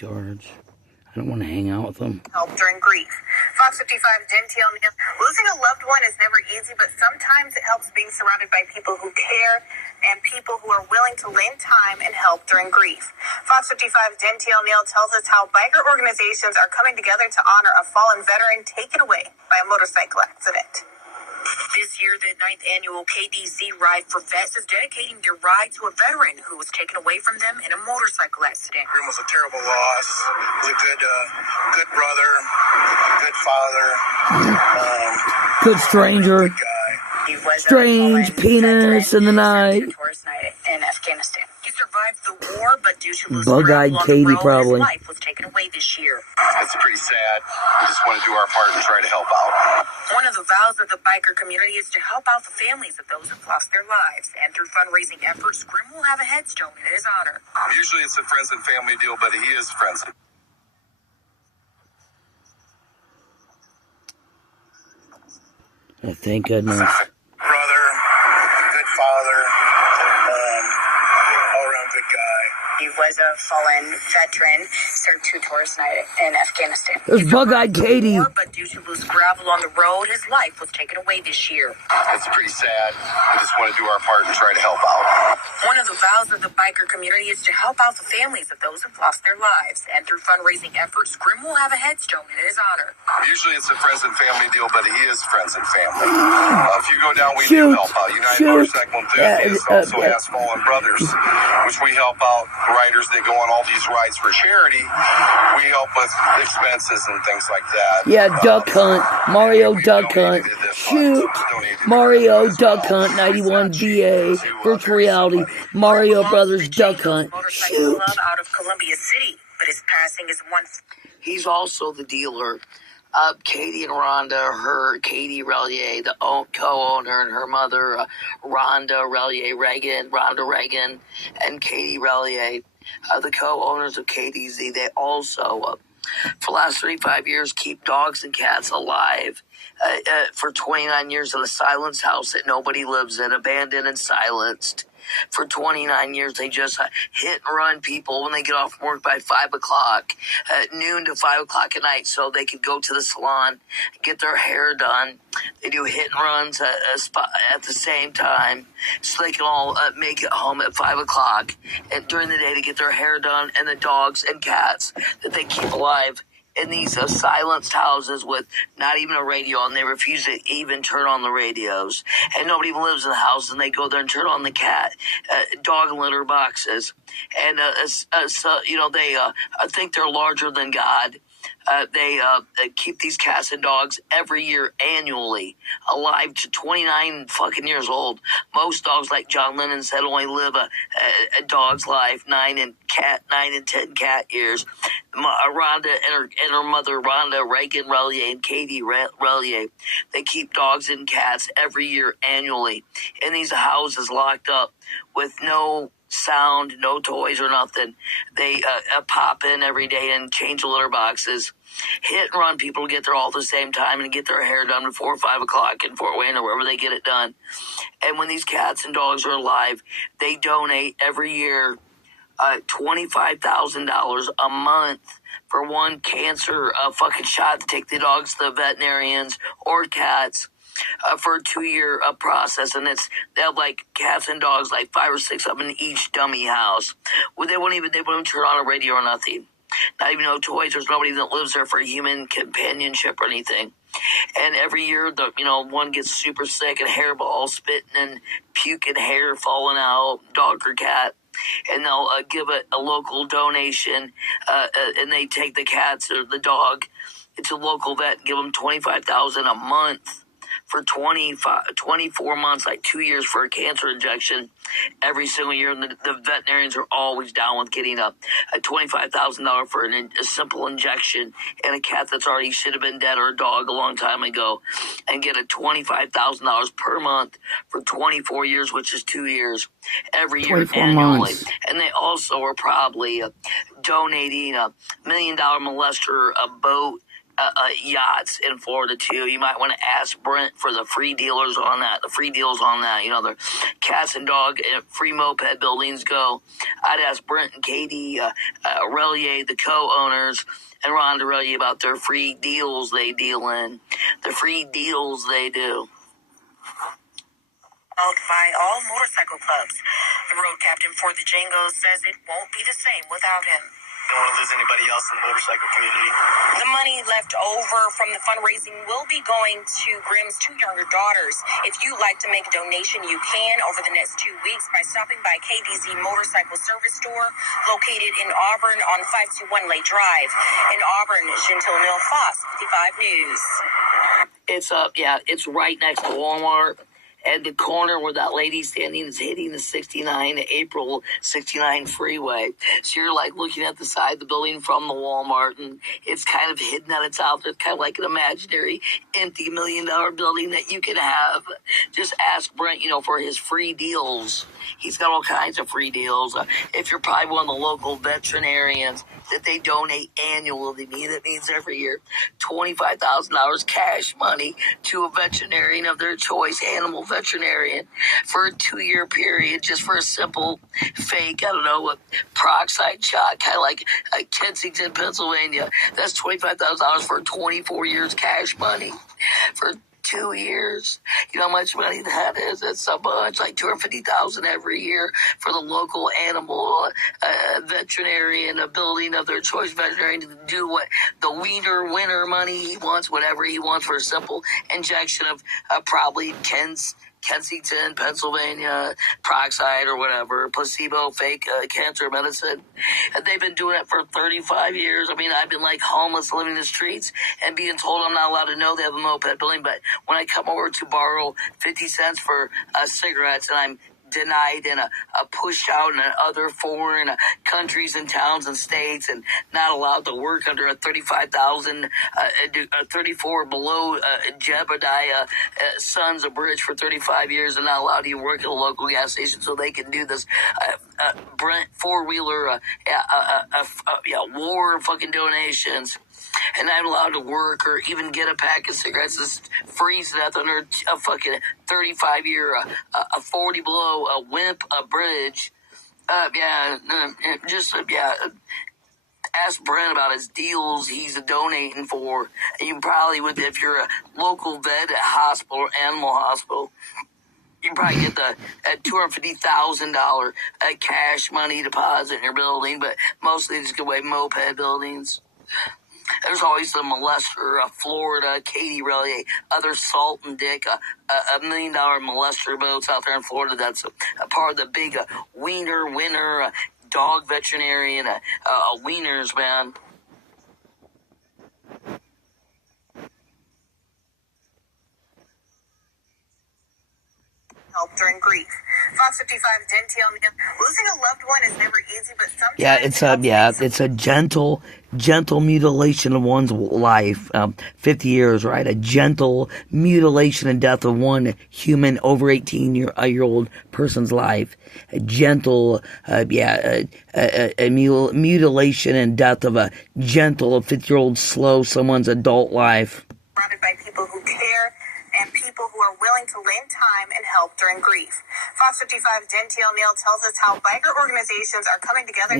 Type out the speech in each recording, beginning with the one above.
retards. I don't want to hang out with them. Help during grief. Fox 55 Gentile. Losing a loved one is never easy, but sometimes it helps being surrounded by people who care and people who are willing to lend time and help during grief. Fox 55 Gentile Neal tells us how biker organizations are coming together to honor a fallen veteran taken away by a motorcycle accident. This year, the 9th annual KDZ Ride for Vets is dedicating their ride to a veteran who was taken away from them in a motorcycle accident. Grim was a terrible loss. He was a good brother, good father, good stranger. good guy. He was Strange penis in the night. In Afghanistan. He survived the war, but due to loose Bug-eyed gravel on Katie, the road, probably. his life was taken away this year. It's pretty sad. We just want to do our part and try to help out. One of the vows of the biker community is to help out the families of those who've lost their lives. And through fundraising efforts, Grim will have a headstone in his honor. Usually it's a friends and family deal, but he is friends. Oh, thank goodness. Brother, good father, all-around good guy. He was a fallen veteran, served 2 tours night in Afghanistan. There's Bug-eyed Katie. But due to loose gravel on the road, his life was taken away this year. It's pretty sad. We just want to do our part and try to help out. One of the vows of the biker community is to help out the families of those who've lost their lives. And through fundraising efforts, Grim will have a headstone in his honor. Usually it's a friends and family deal, but he is friends and family. If you go down, we do Shoot. help out. United Shoot. Motorcycle Enthusiasts also has Fallen Brothers, which we help out riders that go on all these rides for charity. We help with expenses and things like that. Yeah, Duck Hunt. Mario Duck Hunt. Shoot. Mario Duck Hunt 91 VA. Virtual reality. Mario Brothers Duck Hunt. Shoot. Club out of Columbia City, but his passing is one. He's also the dealer. Katie and Rhonda, Katie Relier, the co-owner, and her mother, Rhonda Reagan, and Katie Relier, the co-owners of KDZ. They also, for the last 35 years, keep dogs and cats alive. For 29 years in a silenced house that nobody lives in, abandoned and silenced. For 29 years, they just hit and run people when they get off work by 5 o'clock, noon to 5 o'clock at night, so they could go to the salon, get their hair done. They do hit and runs at the same time, so they can all make it home at 5 o'clock and during the day to get their hair done, and the dogs and cats that they keep alive in these silenced houses with not even a radio on. They refuse to even turn on the radios. And nobody even lives in the house, and they go there and turn on the dog litter boxes. And, they think they're larger than God. They keep these cats and dogs every year annually alive to 29 fucking years old. Most dogs, like John Lennon said, only live a dog's life 9 and 10 cat years. Rhonda and her mother, Rhonda Reagan Relier and Katie Relier, they keep dogs and cats every year annually in these houses locked up with no sound, no toys or nothing. They pop in every day and change the litter boxes, hit and run people to get there all at the same time and get their hair done before 5 o'clock in Fort Wayne or wherever they get it done. And when these cats and dogs are alive, they donate every year $25,000 a month for one cancer fucking shot to take the dogs to the veterinarians or cats. For a 2-year process, and they have like cats and dogs, like 5 or 6 of them in each dummy house. Well, they won't even turn on a radio or nothing. Not even no toys. There's nobody that lives there for human companionship or anything. And every year, one gets super sick and hairballs, spitting and puking hair falling out, dog or cat. And they'll give a local donation, and they take the cats or the dog to a local vet and give them $25,000 a month. For 24 months, like 2 years for a cancer injection every single year. And the veterinarians are always down with getting a $25,000 for a simple injection in a cat that's already should have been dead or a dog a long time ago, and get a $25,000 per month for 24 years, which is 2 years, every year annually. Months. And they also are probably donating $1 million molester a boat yachts in Florida too. You might want to ask Brent for the free dealers on that. The free deals on that. You know, the cats and dog free moped buildings go. I'd ask Brent and Katie Relier, the co-owners, and Rhonda Relier about their free deals they deal in. The free deals they do. By all motorcycle clubs. The road captain for the Django's says it won't be the same without him. Don't want to lose anybody else in the motorcycle community. The money left over from the fundraising will be going to Grimm's two younger daughters. If you'd like to make a donation, you can over the next 2 weeks by stopping by KDZ Motorcycle Service Store located in Auburn on 521 Lake Drive. In Auburn, Gentil Neil Foss, 55 News. It's it's right next to Walmart. At the corner where that lady standing is hitting the 69 April 69 freeway. So you're like looking at the side of the building from the Walmart, and it's kind of hidden that it's out there. It's kind of like an imaginary empty $1 million building that you can have. Just ask Brent, for his free deals. He's got all kinds of free deals. If you're probably one of the local veterinarians that they donate annually, that means every year, $25,000 cash money to a veterinarian of their choice, animal veterinarian, for a 2-year period, just for a simple fake, a peroxide shot, kind of like Kensington, Pennsylvania. That's $25,000 for 24 years cash money for 2 years. You know how much money that is? That's so much, like $250,000 every year for the local animal veterinarian, a building of their choice veterinarian, to do what the winner money he wants, whatever he wants, for a simple injection of probably Kensington, Pennsylvania, peroxide or whatever, placebo, fake cancer medicine. And they've been doing it for 35 years. I mean, I've been like homeless, living in the streets, and being told I'm not allowed to know they have a moped building. But when I come over to borrow 50 cents for cigarettes, and I'm denied and pushed out in other foreign countries and towns and states, and not allowed to work under a 35,000, 34 below Jebediah Sons of Bridge for 35 years, and not allowed to even work at a local gas station so they can do this Brent four-wheeler war fucking donations. And I'm allowed to work or even get a pack of cigarettes that's freeze to death under a fucking 35-year, a 40 below, a wimp, a bridge. Ask Brent about his deals he's donating for. And you probably would, if you're a local vet at hospital or animal hospital, you can probably get the $250,000 cash money deposit in your building, but mostly just give away moped buildings. There's always the molester, Florida, Katie Relier, other Salt and Dick, $1 million molester boats out there in Florida. That's a part of the big winner, dog veterinarian, wieners, man. Help during grief. Fox 55 Gentile. Losing a loved one is never easy, but sometimes it's a gentle mutilation of one's life. 50 years, right? A gentle mutilation and death of one human over 18-year-old person's life. A gentle, mutilation and death of a gentle 50-year-old slow someone's adult life. Surrounded by people who care and people who are willing to lend time and help during grief. Fox 55 Gentile Neal tells us how biker organizations are coming together.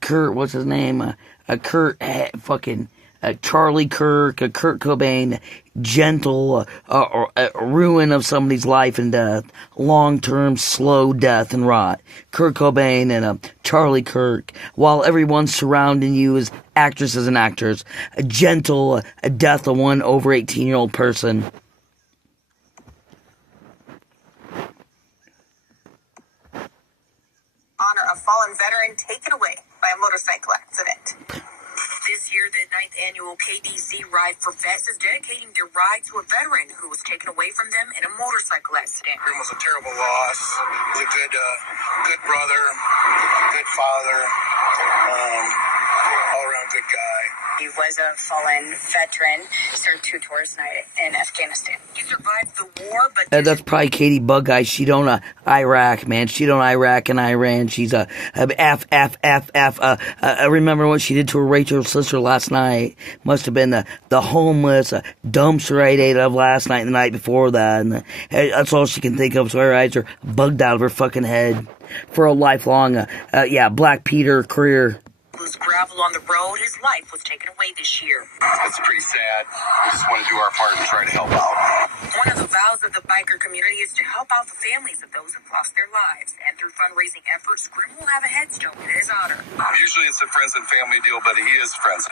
Kurt, what's his name? Charlie Kirk, Kurt Cobain, gentle ruin of somebody's life and death, long-term slow death and rot. Kurt Cobain and Charlie Kirk, while everyone surrounding you is actresses and actors. A gentle death of one over 18-year-old person. Honor a fallen veteran taken away by a motorcycle accident. This year, the 9th annual KDZ Ride for Vets is dedicating their ride to a veteran who was taken away from them in a motorcycle accident. Grim was a terrible loss. He was a good brother, good father, all around good guy. He was a fallen veteran, served 2 tours in Afghanistan. He survived the war, but... That's probably Katie Bug Guy. She don't Iraq, man. She don't Iraq and Iran. She's I remember what she did to her Rachel sister last night. Must have been the homeless dumpster I ate of last night and the night before that. And that's all she can think of. So her eyes are bugged out of her fucking head for a lifelong, Black Peter career. Was gravel on the road. His life was taken away this year. It's pretty sad. We just want to do our part and try to help out. One of the vows of the biker community is to help out the families of those who've lost their lives. And through fundraising efforts, Grim will have a headstone in his honor. Usually it's a friends and family deal, but he is friends.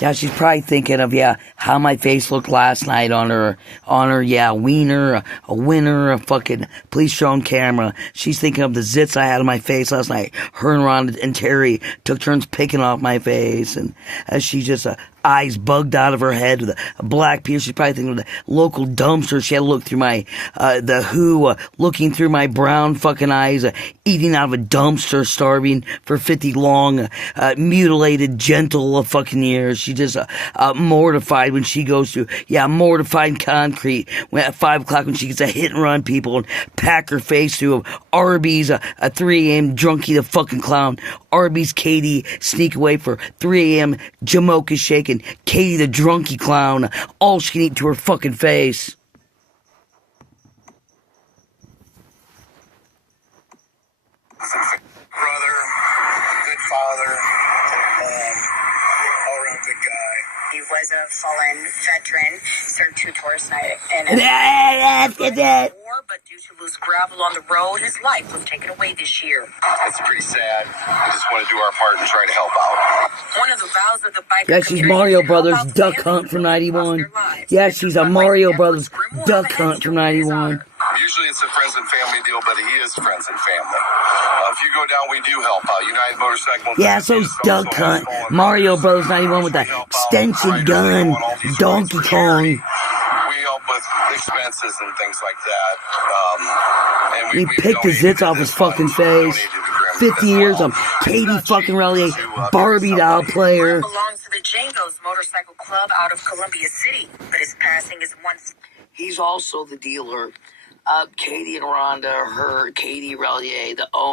Yeah, she's probably thinking of, how my face looked last night on her, wiener, a winner, a fucking police show on camera. She's thinking of the zits I had on my face last night. Her and Ron and Terry took turns picking off my face, and as she just, eyes bugged out of her head with a black piece. She's probably thinking of the local dumpster. She had to look through my, looking through my brown fucking eyes, eating out of a dumpster, starving for 50 long, mutilated, gentle fucking years. She just, mortified when she goes to, mortified concrete when at 5 o'clock when she gets a hit and run people and pack her face through Arby's, a 3 a.m. drunkie the fucking clown. Arby's Katie sneak away for 3 a.m. Jamocha shake and Katie the drunkie clown, all she can eat to her fucking face. Brother, good father, all-around good guy. He was a fallen veteran, served 2 tours in Afghanistan. But due to loose gravel on the road, his life was taken away this year. It's pretty sad. We just want to do our part and try to help out. One of the vows of the biker Yeah, she's Mario Brothers Duck Hunt from 91. Yeah, she's a Mario Brothers Duck Hunt from 91. Usually it's a friends and family deal, but he is friends and family. If you go down, we do help out. United Motorcycle. Yeah, so's Duck Hunt. Mario Brothers 91 with the extension gun. Donkey Kong. We help with expenses and things like that. He picked the zits off his fucking face. 50 years of Katie fucking Relier, Barbie doll player. Belongs to the Django's Motorcycle Club out of Columbia City, but his passing is once. He's also the dealer. Katie and Rhonda, Katie Relier, the owner.